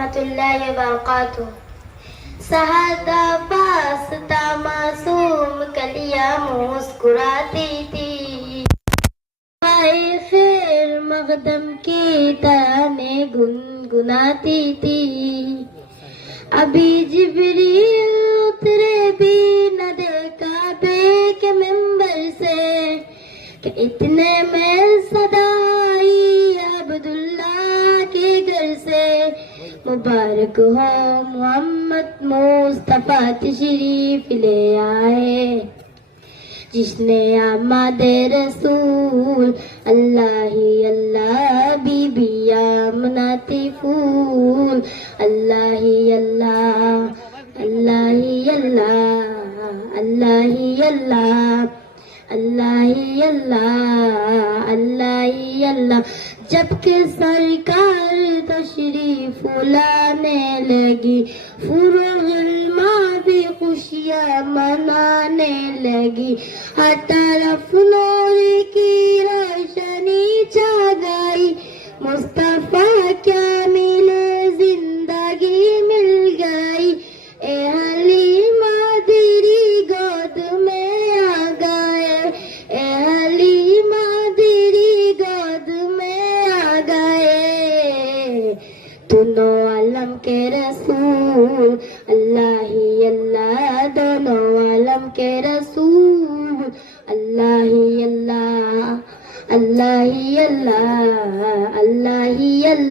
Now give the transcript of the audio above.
रहमतुल्लाहि व बरकातुह। सहदा पास्ता मासूम कलियां मुस्कुराती थी, आए खैर मकदम की ताने गुनगुनाती थी। अभी जिब्रील उतरे भी न देखा बे के मिंबर से कि इतने में सदा आई अब्दुल्ला के घर से। मुबारक हो मोहम्मद मुस्तफा तशरीफ ले आए, जिसने आमादे रसूल अल्लाह ही अल्लाह बीबी आमनाती फूल। अल्लाह ही अल्लाह, अल्लाह ही अल्लाह, अल्लाह ही अल्लाह, अल्लाह ही अल्लाह, अल्लाह ही अल्लाह। जबकि सरकार तशरीफ लाने लगी, फुरूगिल माँ भी खुशियाँ मनाने लगी। हर तरफ नूर की रोशनी छा गई, मुस्तफा क्या मिले जिंदगी मिल गई। ए हलीमा तेरी गोद में आ गए, ए हलीमा तेरी गोद में आ गए। दोनों आलम के रसूल अल्लाह ही अल्लाह, दोनों आलम के रसूल अल्लाह ही अल्लाह, अल्लाह ही अल्लाह, अल्लाह ही अल्लाह।